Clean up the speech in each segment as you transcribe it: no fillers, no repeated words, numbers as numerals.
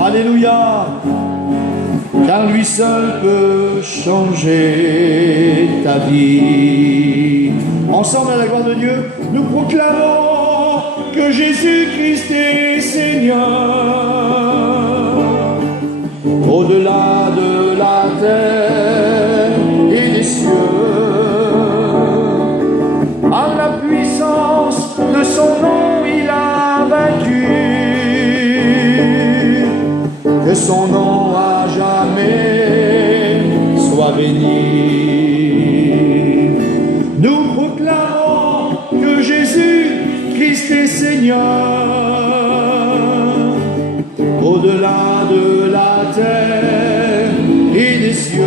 Alléluia, car lui seul peut changer ta vie. Ensemble à la gloire de Dieu, nous proclamons que Jésus-Christ est Seigneur. Au-delà de la terre et des cieux, à la puissance de son nom, il a vaincu. Que son nom à jamais soit béni. Nous proclamons que Jésus-Christ est Seigneur. Au-delà de la terre et des cieux,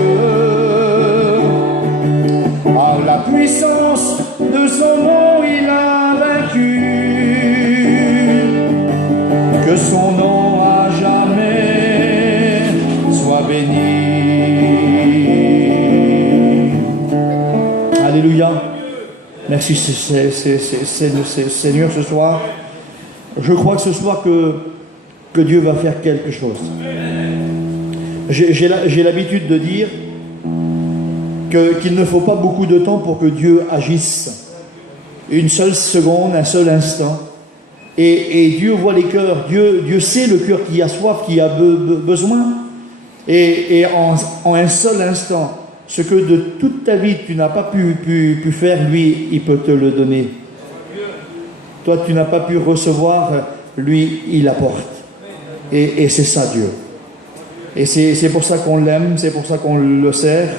par la puissance de son nom, il a vaincu. Que son nom à jamais soit béni. Alléluia. Merci Seigneur ce soir. Je crois que ce soir que Dieu va faire quelque chose. J'ai l'habitude de dire qu'il ne faut pas beaucoup de temps pour que Dieu agisse. Une seule seconde, un seul instant. Et Dieu voit les cœurs. Dieu sait le cœur qui a soif, qui a besoin. Et en un seul instant, ce que de toute ta vie tu n'as pas pu faire, lui, il peut te le donner. Toi, tu n'as pas pu recevoir, lui, il apporte. Et c'est ça, Dieu. Et c'est pour ça qu'on l'aime, c'est pour ça qu'on le sert,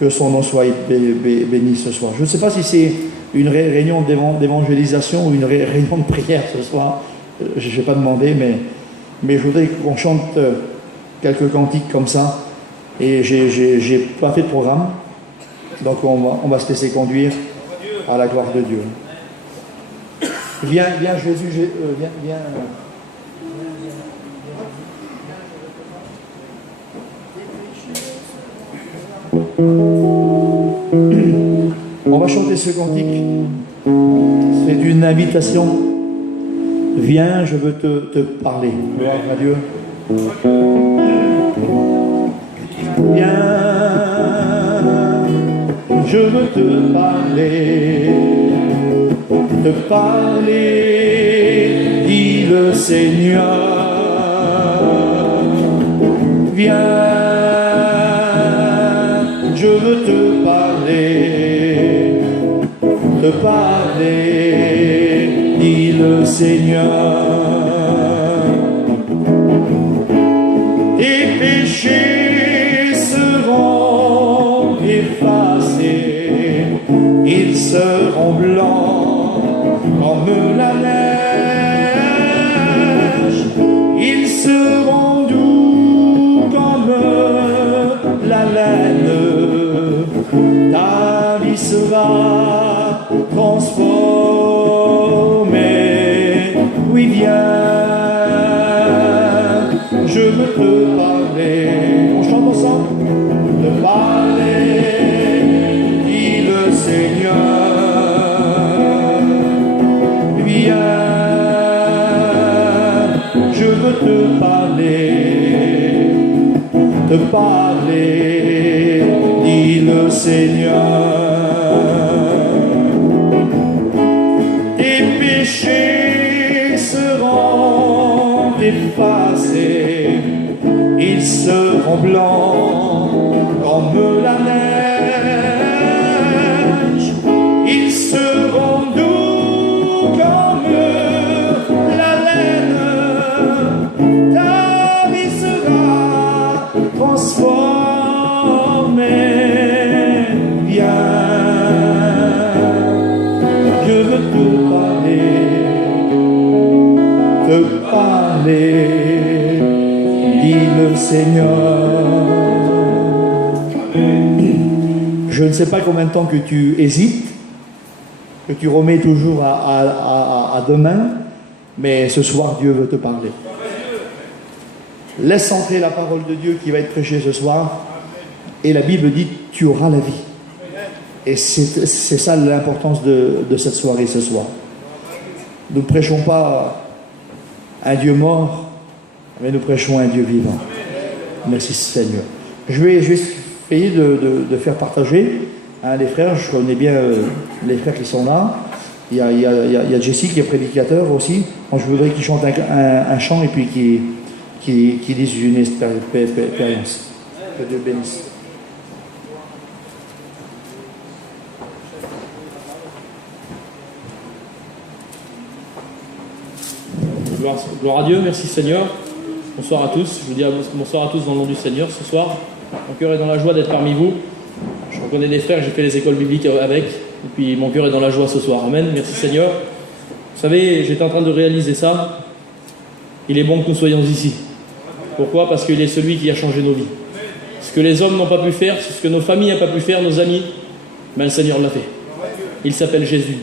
que son nom soit béni ce soir. Je ne sais pas si c'est une réunion d'évangélisation ou une réunion de prière ce soir. Je n'ai pas demandé, mais je voudrais qu'on chante quelques cantiques comme ça. Et j'ai pas fait de programme. Donc on va se laisser conduire à la gloire de Dieu. Viens Jésus, viens. On va chanter ce cantique. C'est une invitation. Viens, je veux te parler. Gloire à Dieu. Viens, je veux te parler, dit le Seigneur. Viens, je veux te parler, dit le Seigneur. Tes péchés seront effacés, ils seront blancs comme la neige, ils seront doux comme la laine. Ta vie sera transformée. Oui, viens, je veux te parler. On chante ensemble. Te parler, dit le Seigneur. Viens, je veux te parler, dit le Seigneur. Tes péchés seront effacés, ils seront blancs comme la neige, ils seront doux comme la laine. Ta vie sera transformée. Viens, je veux te parler, dit le Seigneur. Je ne sais pas combien de temps que tu hésites, que tu remets toujours à demain, mais ce soir Dieu veut te parler. Laisse entrer la parole de Dieu qui va être prêchée ce soir, et la Bible dit tu auras la vie. Et c'est ça l'importance de cette soirée ce soir. Nous ne prêchons pas un Dieu mort, mais nous prêchons un Dieu vivant. Merci Seigneur. Je vais essayer de faire partager les frères. Je connais bien les frères qui sont là. Il y a Jesse qui est prédicateur aussi. Moi, je voudrais qu'il chante un chant et puis qu'il dise une expérience. Que Dieu bénisse. Gloire à Dieu, merci Seigneur. Bonsoir à tous. Je vous dis bonsoir à tous dans le nom du Seigneur ce soir. Mon cœur est dans la joie d'être parmi vous. Je reconnais des frères, j'ai fait les écoles bibliques avec. Et puis mon cœur est dans la joie ce soir. Amen. Merci Seigneur. Vous savez, j'étais en train de réaliser ça. Il est bon que nous soyons ici. Pourquoi? Parce qu'il est celui qui a changé nos vies. Ce que les hommes n'ont pas pu faire, ce que nos familles n'ont pas pu faire, nos amis, ben le Seigneur l'a fait. Il s'appelle Jésus.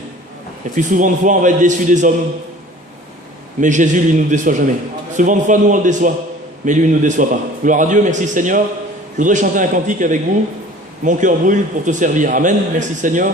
Et puis souvent de fois, on va être déçus des hommes. Mais Jésus, lui, ne nous déçoit jamais. Souvent de fois, nous, on le déçoit. Mais lui, il ne nous déçoit pas. Gloire à Dieu, merci Seigneur. Je voudrais chanter un cantique avec vous. Mon cœur brûle pour te servir. Amen. Merci Seigneur.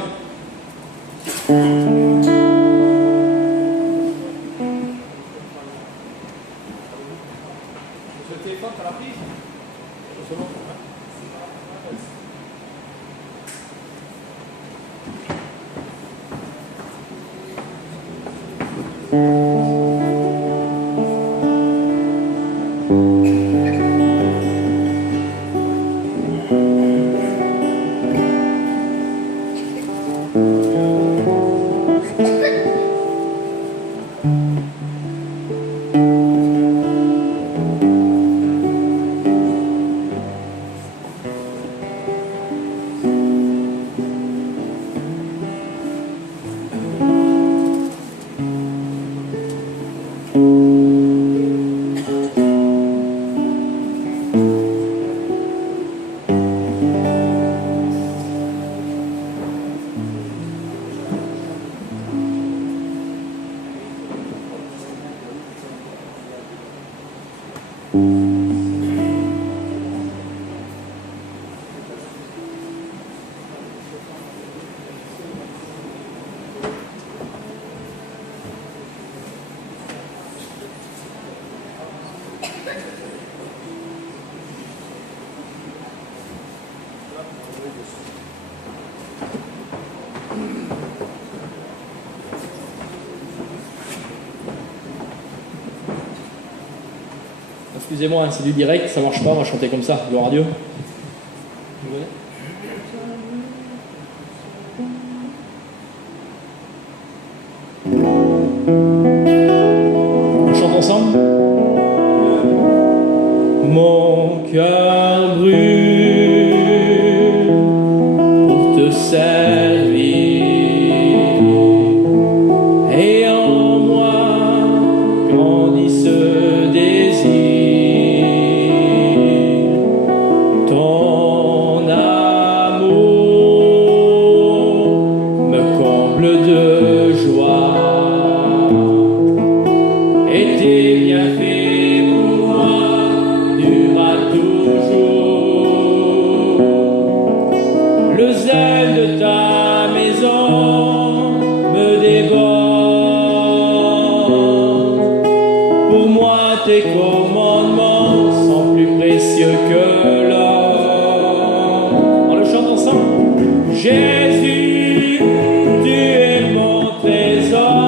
Excusez-moi, c'est du direct, ça marche pas, on va chanter comme ça, gloire à Dieu. On chante ensemble. Mon cœur brûle pour te servir, et en moi grandit ce désir. Ton amour me comble de joie, et tes bienfaits pour moi durent à toujours. Le zèle de ta maison me dévore. Pour moi tes commandements sont plus précieux que l'or. On le chante ensemble. Jésus, tu es mon trésor,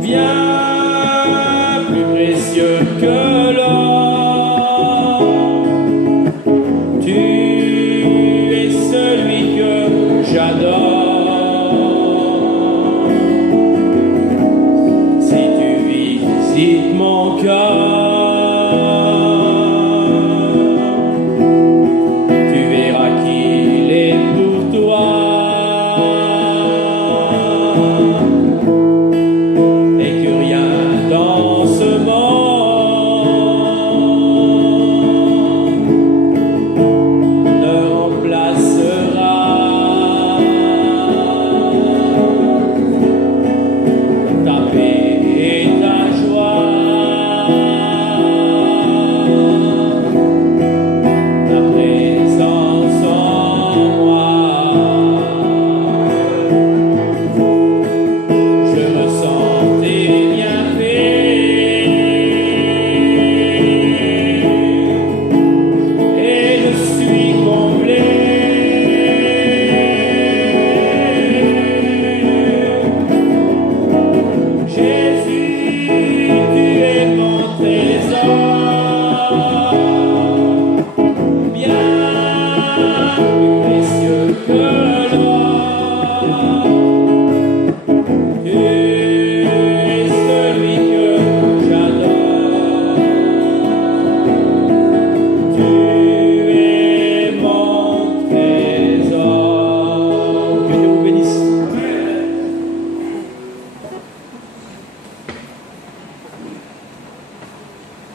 bien plus précieux que l'or. Tu es celui que j'adore. Si tu vis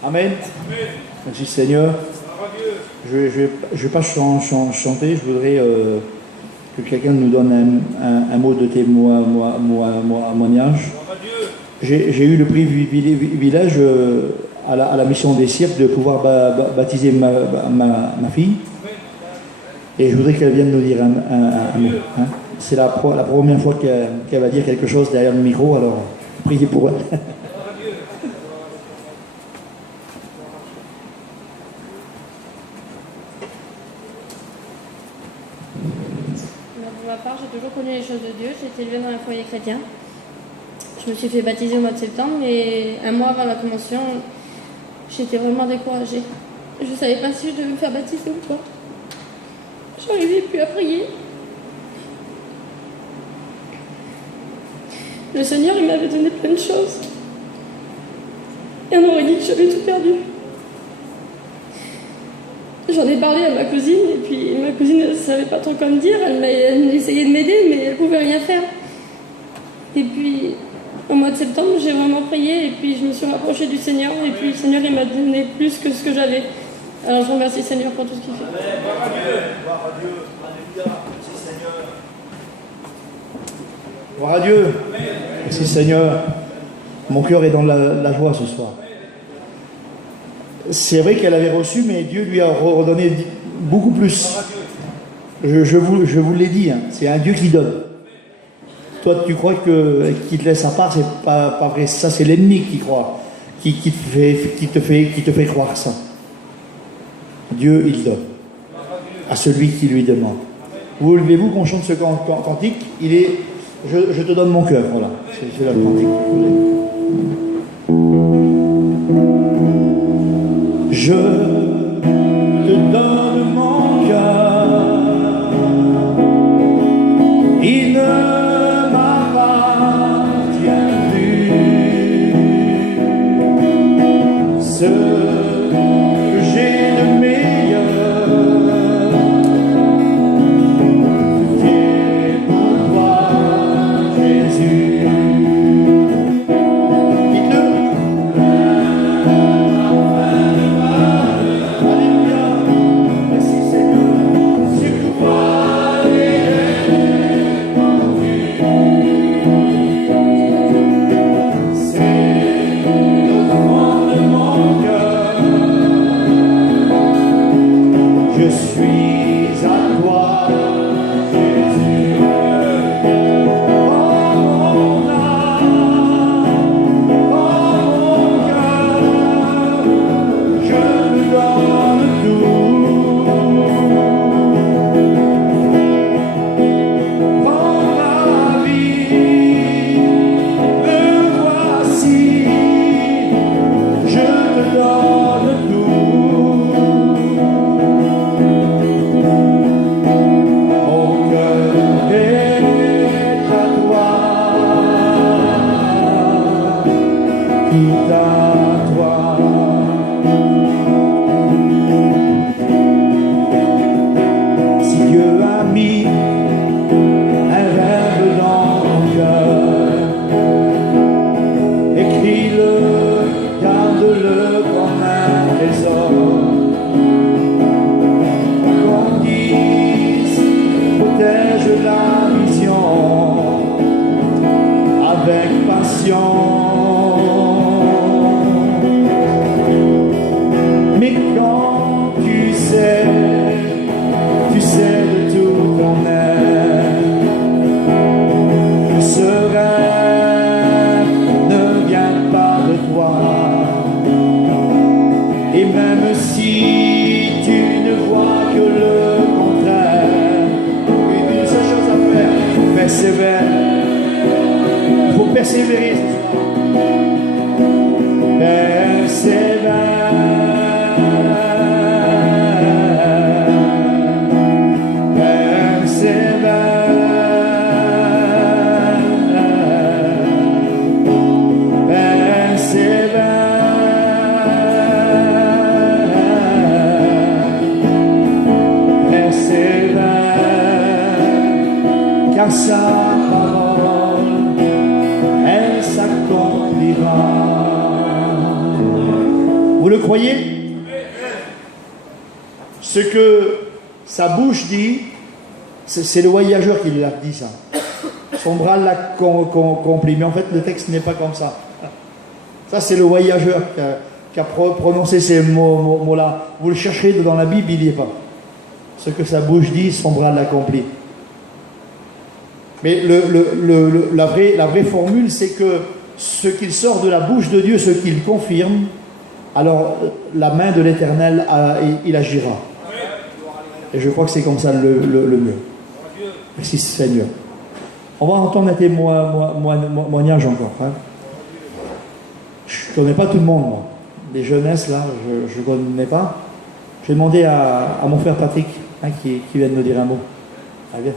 Amen. Merci Seigneur. Je vais pas chanter, je voudrais que quelqu'un nous donne un mot de témoignage. J'ai eu le privilège à la mission des cirques de pouvoir baptiser ma fille. Et je voudrais qu'elle vienne nous dire un mot. Hein. C'est la première fois qu'elle va dire quelque chose derrière le micro, alors priez pour elle. Pour ma part, j'ai toujours connu les choses de Dieu. J'ai été élevée dans un foyer chrétien. Je me suis fait baptiser au mois de septembre et un mois avant la convention, j'étais vraiment découragée. Je ne savais pas si je devais me faire baptiser ou pas. Je n'arrivais plus à prier. Le Seigneur, il m'avait donné plein de choses. Et on aurait dit que j'avais tout perdu. J'en ai parlé à ma cousine, et puis ma cousine ne savait pas trop quoi me dire. Elle essayait de m'aider, mais elle ne pouvait rien faire. Et puis, au mois de septembre, j'ai vraiment prié, et puis je me suis rapprochée du Seigneur, et puis le Seigneur, il m'a donné plus que ce que j'avais. Alors je remercie le Seigneur pour tout ce qu'il fait. Gloire à Dieu, alléluia, merci Seigneur. Gloire à Dieu, merci Seigneur. Mon cœur est dans la joie ce soir. C'est vrai qu'elle avait reçu, mais Dieu lui a redonné beaucoup plus. Je vous l'ai dit, hein, c'est un Dieu qui donne. Toi, tu crois qu'il te laisse à part, c'est pas vrai. Ça, c'est l'ennemi qui croit, qui te fait croire ça. Dieu, il donne à celui qui lui demande. Vous levez-vous qu'on chante ce cantique. Il est, je te donne mon cœur. Voilà, c'est le cantique. Je te donne mon cœur, il ne m'appartient plus. Ce que j'ai de meilleur, c'est pour toi, Jésus. Je suis à toi, Jésus. Oh mon âme, oh mon cœur, je te donne tout. Oh ma vie, me voici, je te donne tout. Tout à toi. Si Dieu a mis un rêve dans ton cœur, écris-le, garde-le comme un trésor. Qu'on dise, protège la vision avec passion. Mais quand tu sais de tout ton être, ce rêve ne vient pas de toi. Et même si tu ne vois que le contraire, une seule chose à faire, persévère. Il faut persévérer ce soir. Persévère. Car sa parole, elle s'accomplira. Vous le croyez? Ce que sa bouche dit, c'est le voyageur qui l'a dit ça. Son bras l'accomplit. Mais en fait, le texte n'est pas comme ça. Ça, c'est le voyageur qui a prononcé ces mots-là. Vous le cherchez dans la Bible, il n'y est pas. Ce que sa bouche dit, son bras l'accomplit. Mais la vraie formule, c'est que ce qu'il sort de la bouche de Dieu, ce qu'il confirme, alors la main de l'Éternel, il agira. Et je crois que c'est comme ça le mieux. Merci Seigneur. On va entendre un témoignage encore. Hein. Je ne connais pas tout le monde, moi. Les jeunesses, là, je ne connais pas. Je vais demander à mon frère Patrick, hein, qui vient de me dire un mot. Allez, viens.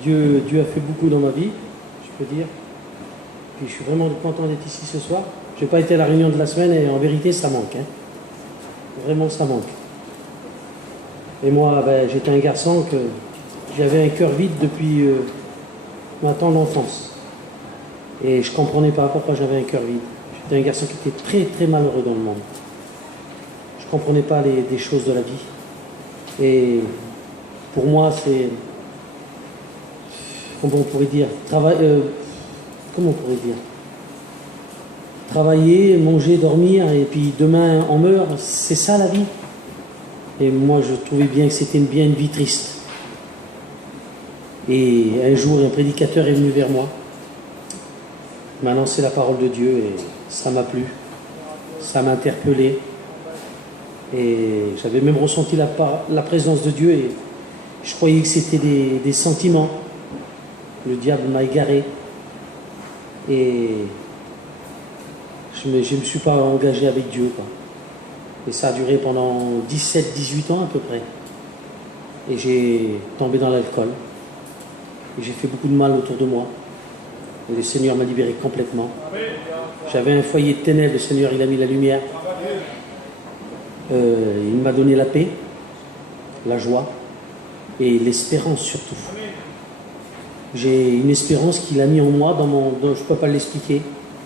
Dieu a fait beaucoup dans ma vie, je peux dire. Puis je suis vraiment content d'être ici ce soir. Je n'ai pas été à la réunion de la semaine et en vérité, ça manque. Hein. Vraiment, ça manque. Et moi, j'étais un garçon que j'avais un cœur vide depuis ma tendre enfance. Et je ne comprenais pas pourquoi j'avais un cœur vide. J'étais un garçon qui était très, très malheureux dans le monde. Je ne comprenais pas des choses de la vie. Et pour moi, c'est... Comment on pourrait dire comment on pourrait dire travailler, manger, dormir, et puis demain on meurt, c'est ça la vie. Et moi je trouvais bien que c'était bien une vie triste. Et un jour un prédicateur est venu vers moi, m'a annoncé la parole de Dieu et ça m'a plu, ça m'a interpellé. Et j'avais même ressenti la présence de Dieu et je croyais que c'était des sentiments. Le diable m'a égaré et je me suis pas engagé avec Dieu, quoi. Et ça a duré pendant 17-18 ans à peu près. Et j'ai tombé dans l'alcool. Et j'ai fait beaucoup de mal autour de moi. Et le Seigneur m'a libéré complètement. J'avais un foyer de ténèbres, le Seigneur il a mis la lumière. Il m'a donné la paix, la joie et l'espérance surtout. J'ai une espérance qu'il a mis en moi, je ne peux pas l'expliquer.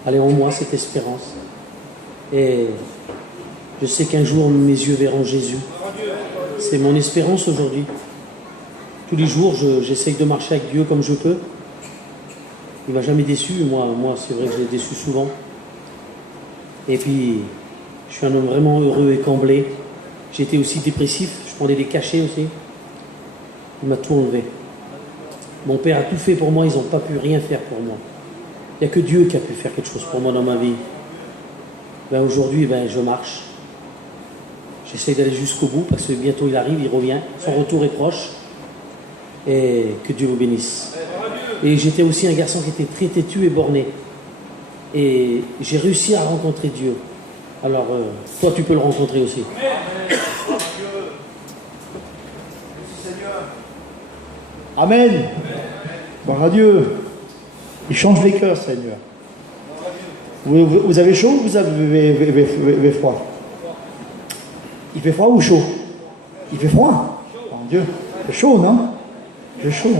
Elle est en moi, cette espérance. Et je sais qu'un jour, mes yeux verront Jésus. C'est mon espérance aujourd'hui. Tous les jours, j'essaye de marcher avec Dieu comme je peux. Il ne m'a jamais déçu. Moi, c'est vrai que je l'ai déçu souvent. Et puis, je suis un homme vraiment heureux et comblé. J'étais aussi dépressif. Je prenais des cachets aussi. Il m'a tout enlevé. Mon père a tout fait pour moi, ils n'ont pas pu rien faire pour moi. Il n'y a que Dieu qui a pu faire quelque chose pour moi dans ma vie. Aujourd'hui, je marche. J'essaie d'aller jusqu'au bout parce que bientôt il arrive, il revient. Son retour est proche. Et que Dieu vous bénisse. Et j'étais aussi un garçon qui était très têtu et borné. Et j'ai réussi à rencontrer Dieu. Alors, toi, tu peux le rencontrer aussi. Amen. Gloire à Dieu. Il change les cœurs, Seigneur. Vous avez chaud ou vous avez froid? Il fait froid ou chaud? Il fait froid. Mon Dieu. Il fait chaud, non? Il fait chaud.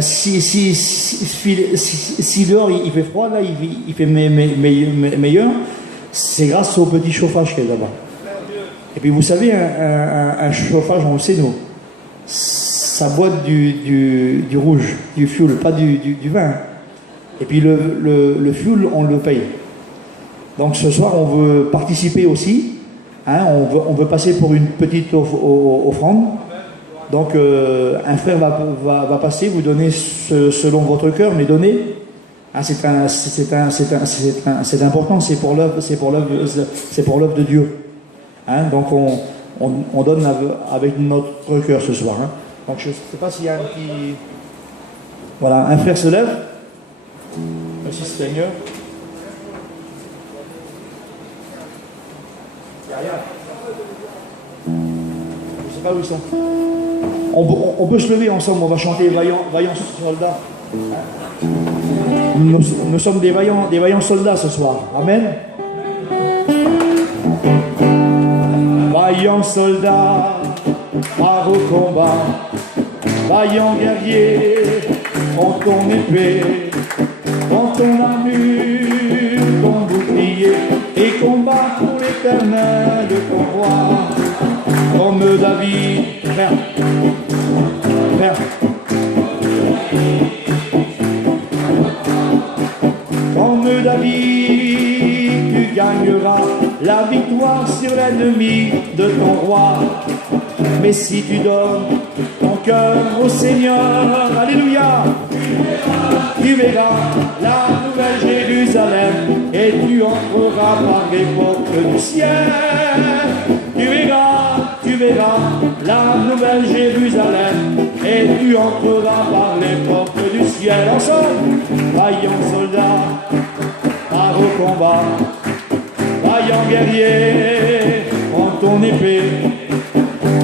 Si dehors il fait froid, là, il fait meilleur, c'est grâce au petit chauffage qu'il y a là-bas. Et puis vous savez, un chauffage, on le sait nous, ça boite du rouge, du fioul, pas du vin. Et puis le fioul, on le paye. Donc ce soir, on veut participer aussi. Hein, on veut passer pour une petite offrande. Donc un frère va passer, vous donner selon votre cœur, mais donnez. Hein, c'est important, c'est pour l'œuvre de Dieu. Hein, donc on donne avec notre cœur ce soir. Hein. Donc je ne sais pas s'il y a un petit... Voilà, un frère se lève. Merci Seigneur. Il n'y a rien. Je ne sais pas où ça. On peut se lever ensemble, on va chanter vaillants soldats. Nous sommes des vaillants soldats ce soir. Amen. Vaillants vaillant soldat, pars au combat, vaillant guerrier, prends ton épée, prends ton armure, ton bouclier, et combat pour l'éternel de ton roi. Comme David, frère, comme David, tu gagneras la victoire sur l'ennemi de ton roi. Mais si tu donnes ton cœur au Seigneur, alléluia, tu verras la nouvelle Jérusalem et tu entreras par les portes du ciel. Tu verras la nouvelle Jérusalem et tu entreras par les portes du ciel. Ensemble, vaillant soldat, pars au combat, vaillant guerrier, prends ton épée,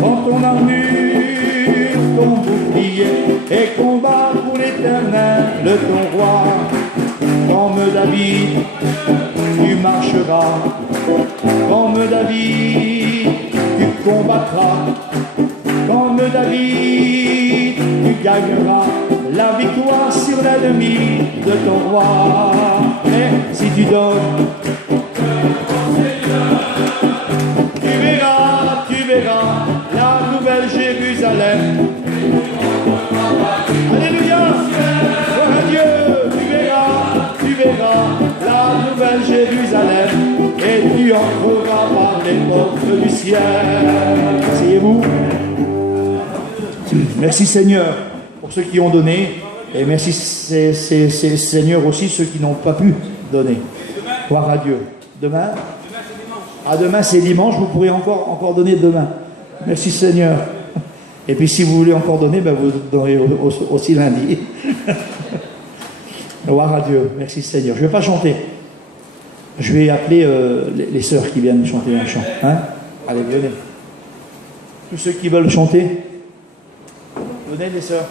prends ton armure, ton bouclier et combat pour l'éternel de ton roi. Comme David, tu marcheras, comme David, tu combattras, comme David, tu gagneras la victoire sur l'ennemi de ton roi. Mais si tu donnes, tu verras la nouvelle Jérusalem. Alléluia, gloire à Dieu, tu verras la nouvelle Jérusalem et tu entreras par les portes du ciel. Asseyez-vous. Merci Seigneur pour ceux qui ont donné et merci Seigneur aussi ceux qui n'ont pas pu donner. Gloire à Dieu. Demain demain c'est dimanche, vous pourrez encore donner demain. Merci Seigneur. Et puis si vous voulez encore donner, ben vous donnerez aussi lundi. Gloire à Dieu. Merci Seigneur. Je ne vais pas chanter. Je vais appeler les sœurs qui viennent chanter un chant. Hein? Allez, venez. Tous ceux qui veulent chanter, venez les sœurs.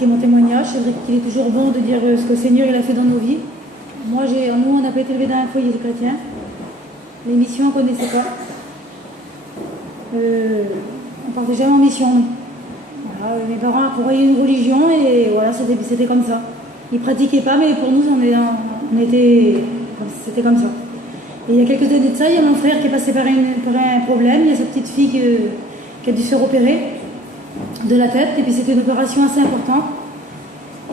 expliqué mon témoignage. C'est vrai qu'il est toujours bon de dire ce que le Seigneur il a fait dans nos vies. Moi, nous, on n'a pas été élevés dans un foyer chrétien. Les missions, on ne connaissait pas. On partait jamais en mission. Voilà, mes parents croyaient une religion et voilà, c'était comme ça. Ils ne pratiquaient pas, mais pour nous, c'était comme ça. Et il y a quelques années de ça, il y a mon frère qui est passé par un problème. Il y a sa petite fille qui a dû se faire opérer de la tête, et puis c'était une opération assez importante.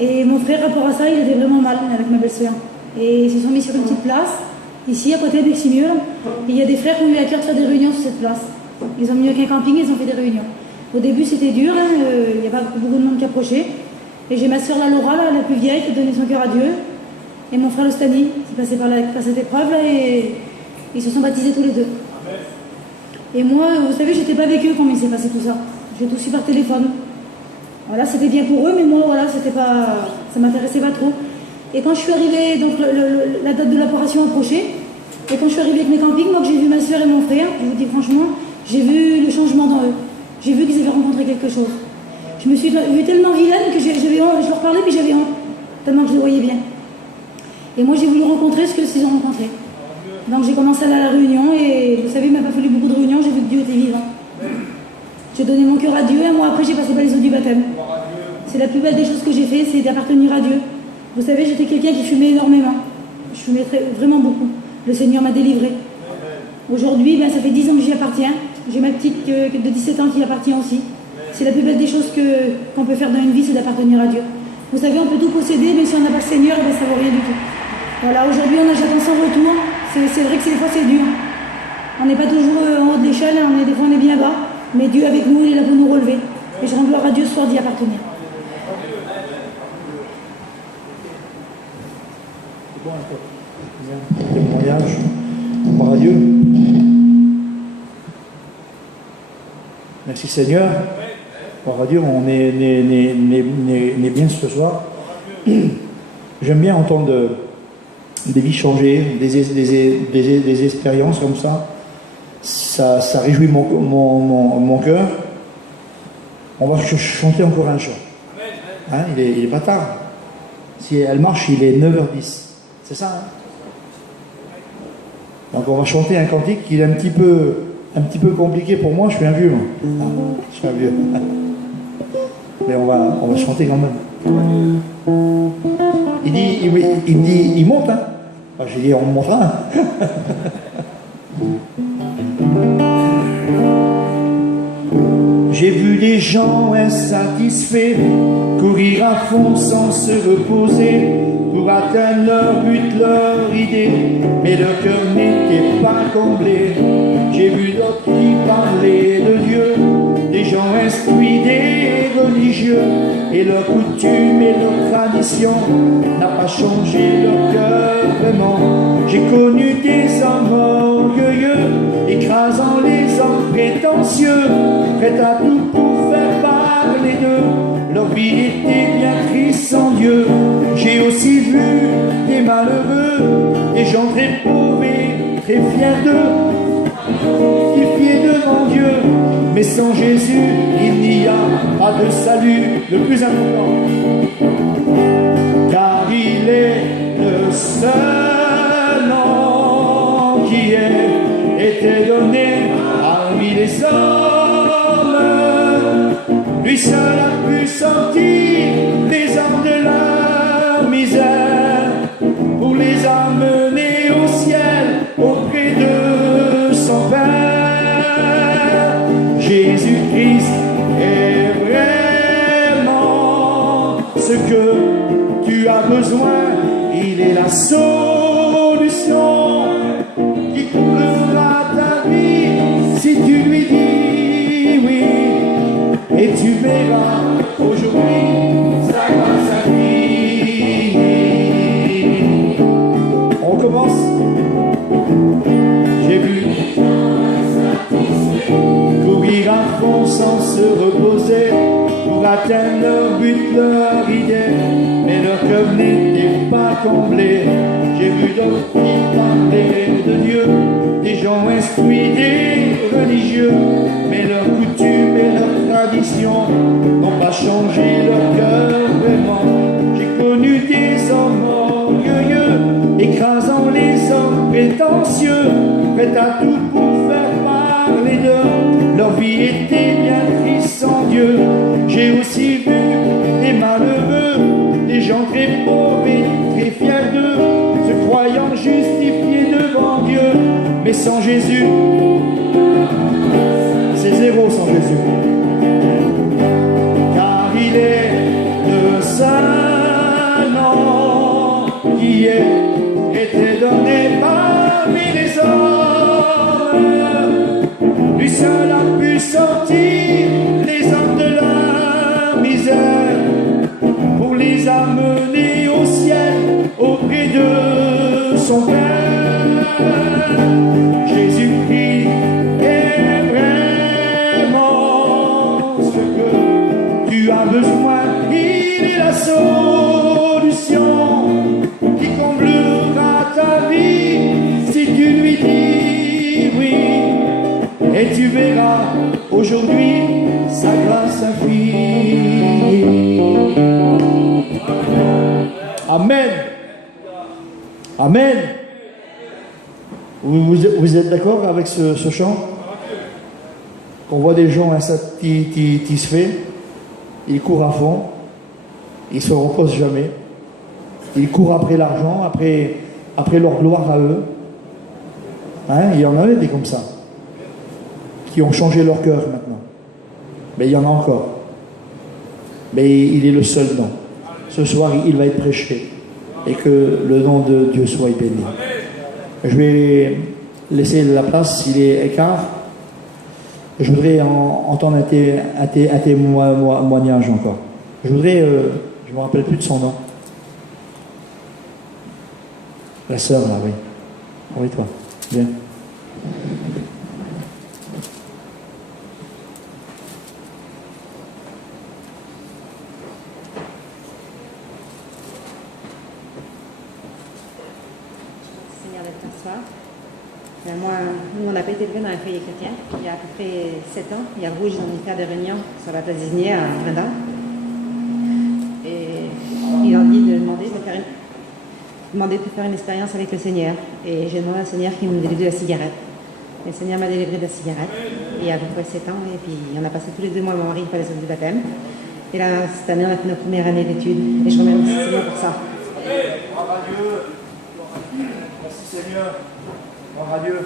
Et mon frère, rapport à ça, il était vraiment mal avec ma belle-sœur. Et ils se sont mis sur une petite place, ici, à côté de Beximur. Il y a des frères qui ont eu à cœur de faire des réunions sur cette place. Ils ont mis avec un camping, ils ont fait des réunions. Au début, c'était dur, hein, il n'y a pas beaucoup de monde qui approchait. Et j'ai ma sœur, la Laura, la plus vieille, qui a donné son cœur à Dieu. Et mon frère, le Stani, qui passait par cette épreuve, là, et ils se sont baptisés tous les deux. Et moi, vous savez, j'étais pas avec eux quand il s'est passé tout ça. J'ai tout su par téléphone. Voilà, c'était bien pour eux, mais moi, voilà, ça m'intéressait pas trop. Et quand je suis arrivée, donc la date de l'opération approchait, et quand je suis arrivée avec mes campings, moi, que j'ai vu ma soeur et mon frère, je vous dis franchement, j'ai vu le changement dans eux. J'ai vu qu'ils avaient rencontré quelque chose. Je me suis vue tellement vilaine que j'avais honte, je leur parlais, puis j'avais honte, tellement que je les voyais bien. Et moi, j'ai voulu rencontrer ce qu'ils ont rencontré. Donc j'ai commencé à aller à la réunion, et vous savez, il m'a pas fallu beaucoup de réunions, j'ai vu que Dieu était vivant. J'ai donné mon cœur à Dieu, et moi après j'ai passé par les eaux du baptême. C'est la plus belle des choses que j'ai fait, c'est d'appartenir à Dieu. Vous savez, j'étais quelqu'un qui fumait énormément. Je fumais vraiment beaucoup. Le Seigneur m'a délivré. Aujourd'hui, ça fait 10 ans que j'y appartiens. J'ai ma petite de 17 ans qui y appartient aussi. C'est la plus belle des choses qu'on peut faire dans une vie, c'est d'appartenir à Dieu. Vous savez, on peut tout posséder, mais si on n'a pas le Seigneur, ça ne vaut rien du tout. Voilà, aujourd'hui, on j'attends son retour. C'est vrai que des fois, c'est dur. On n'est pas toujours en haut de l'échelle, des fois, on est bien bas. Mais Dieu avec nous, il est là pour nous relever. Et je rends gloire à Dieu ce soir d'y appartenir. Témoignage. Gloire à Dieu. Merci Seigneur. Gloire à Dieu, on est bien ce soir. J'aime bien entendre des vies changées, des expériences comme ça. Ça réjouit mon cœur. On va chanter encore un chant. Hein, il est pas tard. Si elle marche, il est 9h10. C'est ça, hein? Donc on va chanter un cantique qui est un petit peu compliqué pour moi. Je suis un vieux, moi. Je suis un vieux. Mais on va chanter quand même. Il dit, il monte, hein. Enfin, j'ai dit, on montera. Hein. J'ai vu des gens insatisfaits courir à fond sans se reposer pour atteindre leur but, leur idée, mais leur cœur n'était pas comblé. J'ai vu d'autres qui parlaient de Dieu, des gens instruits, des religieux, et leurs coutumes et leurs traditions n'a pas changé leur cœur vraiment. J'ai connu des hommes orgueilleux, écrasant les hommes prétentieux, prêts à tout pour faire parler d'eux. Leur vie était bien triste sans Dieu. J'ai aussi vu des malheureux, des gens très pauvres et très fiers d'eux, justifiés devant Dieu. Mais sans Jésus, il n'y a pas de salut. Le plus important, car il est le seul nom qui ait été donné parmi les hommes. Lui seul a pu sortir les hommes de leur misère pour les amener au ciel auprès de son Père. Jésus-Christ est vraiment ce que tu as besoin. Il est la solution qui couvrira ta vie si tu lui dis oui. Et tu verras aujourd'hui sa grâce à vie. On commence. J'ai vu courir à fond sans se reposer pour atteindre leur but, leur idée, mais leur cœur n'était pas comblé. J'ai vu d'autres qui parlaient de Dieu, des gens instruits, des religieux, mais leurs coutumes et leurs traditions n'ont pas changé leur cœur vraiment. J'ai connu des hommes orgueilleux, écrasant les hommes prétentieux, prêts à tout pour faire parler d'eux. Leur vie était bien triste sans Dieu. J'ai aussi vu des malheureux, des gens très pauvres et très fiers d'eux, se croyant justifiés devant Dieu, mais sans Jésus, c'est zéro sans Jésus. Car il est le seul nom qui été donné parmi les hommes. Lui seul a pu sortir les hommes de leur misère pour les amener au ciel auprès de son Père. Jésus-Christ est vraiment ce que tu as besoin. Il est la solution qui comblera ta vie si tu lui dis oui. Et tu verras aujourd'hui sa grâce infinie. Amen. Amen. Vous êtes d'accord avec ce chant? On voit des gens insatisfaits, ils courent à fond, ils se reposent jamais, ils courent après l'argent, après leur gloire à eux. Hein? Il y en avait des comme ça, qui ont changé leur cœur maintenant. Mais il y en a encore. Mais il est le seul nom. Ce soir, il va être prêché. Et que le nom de Dieu soit béni. Je vais laisser la place, il est écart. Je voudrais entendre un témoignage encore. Je voudrais, je ne me rappelle plus de son nom. La sœur là, oui. Oui, toi. Viens. Nous, on n'a pas été élevés dans un foyer chrétien. Il y a à peu près 7 ans, il y a Rouge, ils ont mis faire des réunions sur la place Disney à Brinda. Et ils ont dit de demander de faire une expérience avec le Seigneur. Et j'ai demandé au Seigneur qui me délivre de la cigarette. Et le Seigneur m'a délivré de la cigarette. Il y a à peu près 7 ans. Et puis on a passé tous les 2 mois, mon mari, il fallait du baptême. Et là, cette année, on a fait notre première année d'études. Et je remercie le Seigneur pour ça. Gloire à Dieu. Merci Seigneur. Gloire à Dieu.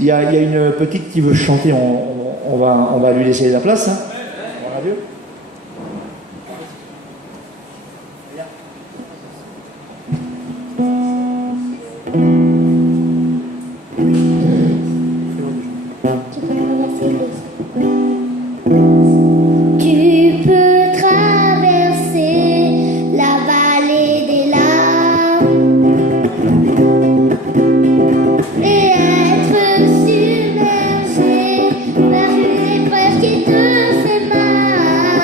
Il y a une petite qui veut chanter, on va lui laisser la place. Hein. Gloire à Dieu. Tu peux traverser la vallée des larmes et être submergé par une épreuve qui te fait mal.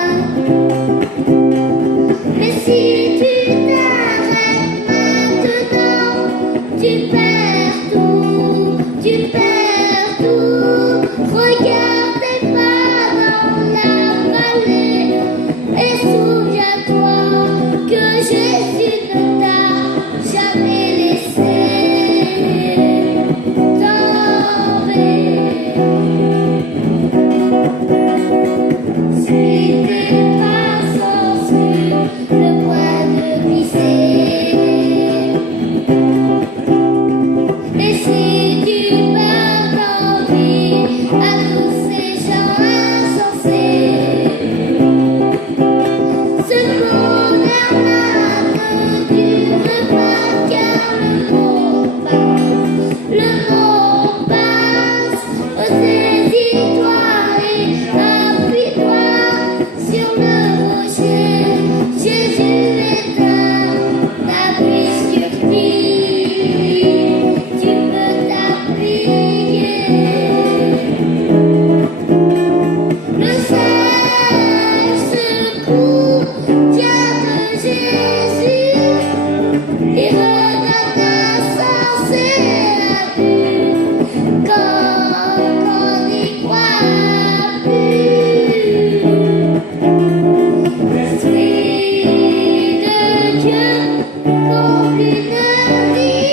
comme une vie.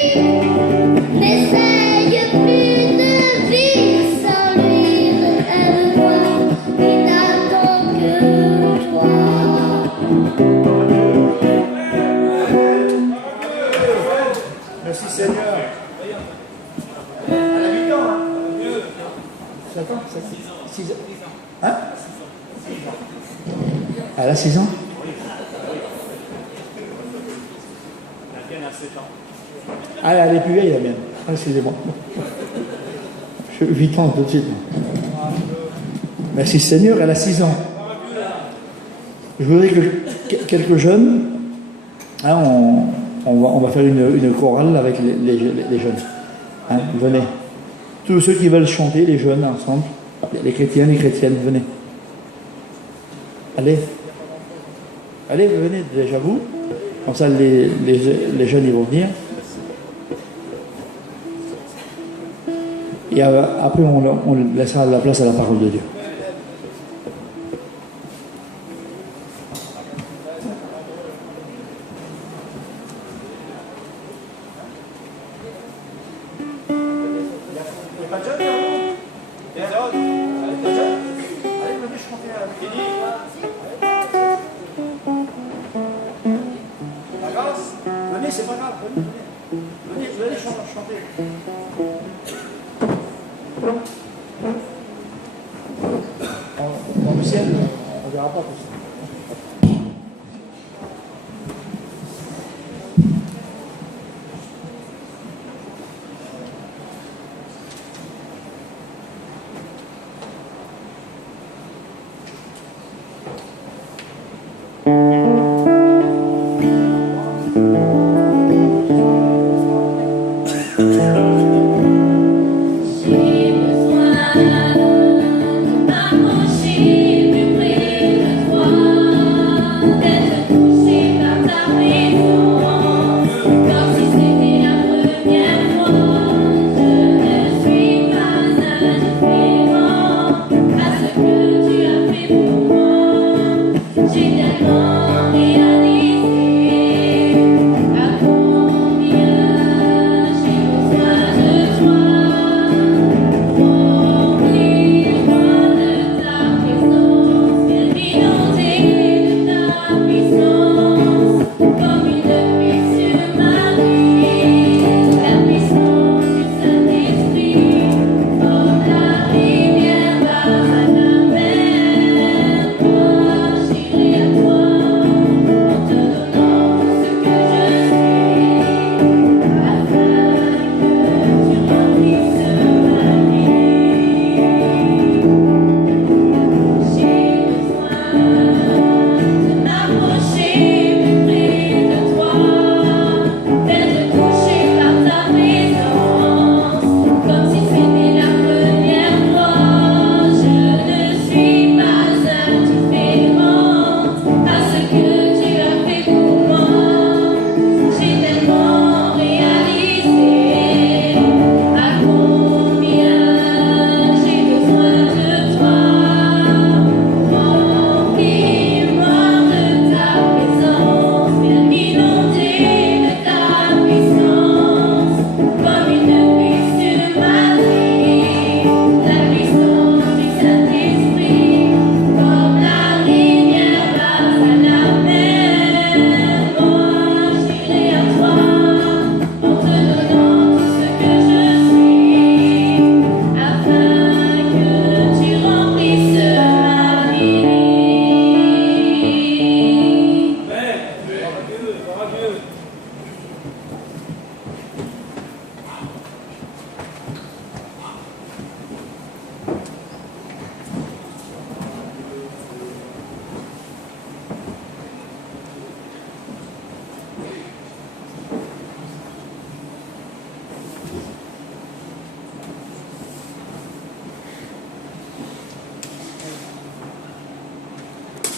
N'essaye plus de vivre sans lui, rêve-moi, il n'attend que toi. Merci Seigneur. Elle a 8 ans, hein? 7 ans, 6 ans. Hein? Elle a 6 ans? Ah, elle est plus vieille, la mienne. Ah, excusez-moi. 8 ans tout de suite. Merci Seigneur, elle a 6 ans. Je voudrais que quelques jeunes, hein, on va faire une chorale avec les jeunes. Hein, venez. Tous ceux qui veulent chanter, les jeunes ensemble, les chrétiens, les chrétiennes, venez. Allez. Allez, venez, déjà vous. Comme ça, les jeunes, ils vont venir. Et après, on laissera la place à la parole de Dieu. Venez, c'est pas grave, venez, vous allez chanter. Dans le ciel, on ne verra pas tout ça.